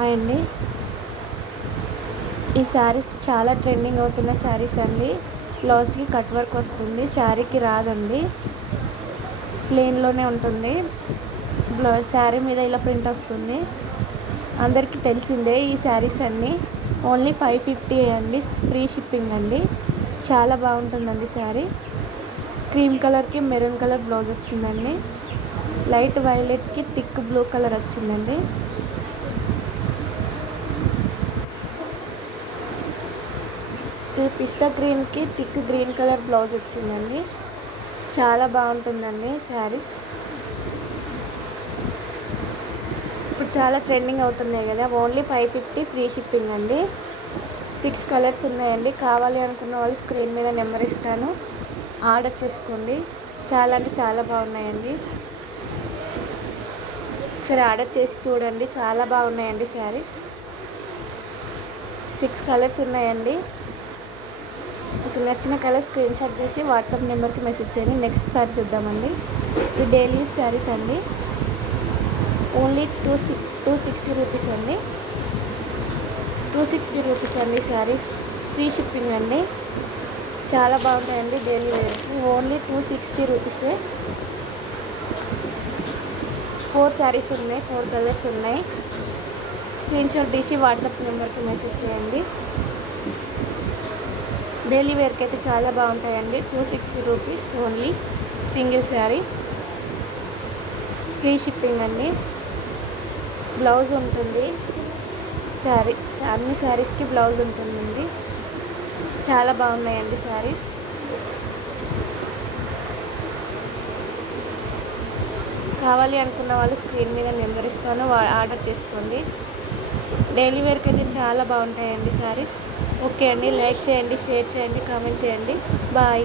Hi అండి. ఈ శారీస్ చాలా ట్రెండింగ్ అవుతున్న శారీస్ అండి. బ్లౌజ్కి కట్ వర్క్ వస్తుంది, శారీకి రాదండి, ప్లెయిన్లోనే ఉంటుంది. శారీ మీద ఇలా ప్రింట్ వస్తుంది. అందరికీ తెలిసిందే ఈ శారీస్ అన్నీ. ఓన్లీ 550 అండి, ఫ్రీ షిప్పింగ్ అండి. చాలా బాగుంటుందండి శారీ. క్రీమ్ కలర్కి మెరూన్ కలర్ బ్లౌజ్ వచ్చిందండి. లైట్ వైలెట్కి థిక్ బ్లూ కలర్ వచ్చిందండి. ఇది పిస్తా గ్రీన్కి థిక్ గ్రీన్ కలర్ బ్లౌజ్ వచ్చిందండి. చాలా బాగుంటుందండి శారీస్. ఇప్పుడు చాలా ట్రెండింగ్ అవుతున్నాయి కదా. ఓన్లీ 550 ఫ్రీ షిప్పింగ్ అండి. 6 కలర్స్ ఉన్నాయండి. కావాలి అనుకున్న వాళ్ళు స్క్రీన్ మీద నెంబర్ ఇస్తాను, ఆర్డర్ చేసుకోండి. చాలా అంటే చాలా బాగున్నాయండి. ఒకసారి ఆర్డర్ చేసి చూడండి, చాలా బాగున్నాయండి శారీస్. 6 కలర్స్ ఉన్నాయండి. మీకు నచ్చిన కలర్ స్క్రీన్ షాట్ తీసి వాట్సాప్ నెంబర్కి మెసేజ్ చేయండి. నెక్స్ట్ శారీ చూద్దామండి. ఇది డైలీ యూస్ శారీస్ అండి. ఓన్లీ 260 రూపీస్ అండి. 260 రూపీస్ అండి శారీస్. ఫ్రీ షిప్పింగ్ అండి. చాలా బాగుంటాయండి డైలీ వేర్కి. ఓన్లీ 260 రూపీసే. 4 శారీస్ ఉన్నాయి, 4 కలర్స్ ఉన్నాయి. స్క్రీన్ షాట్ తీసి వాట్సాప్ నెంబర్కి మెసేజ్ చేయండి. డైలీ వేర్కి అయితే చాలా బాగుంటాయండి. 260 rupees only, single sari. Free shipping అండి. బ్లౌజ్ ఉంటుంది, అన్ని శారీస్కి బ్లౌజ్ ఉంటుందండి. చాలా బాగున్నాయండి శారీస్. కావాలి అనుకున్న వాళ్ళు స్క్రీన్ మీద నెంబర్ ఇస్తాను, ఆర్డర్ చేసుకోండి. డైలీ వేర్కి అయితే చాలా బాగుంటాయండి శారీస్. ఓకే అండి, లైక్ చేయండి, షేర్ చేయండి, కామెంట్ చేయండి. బాయ్.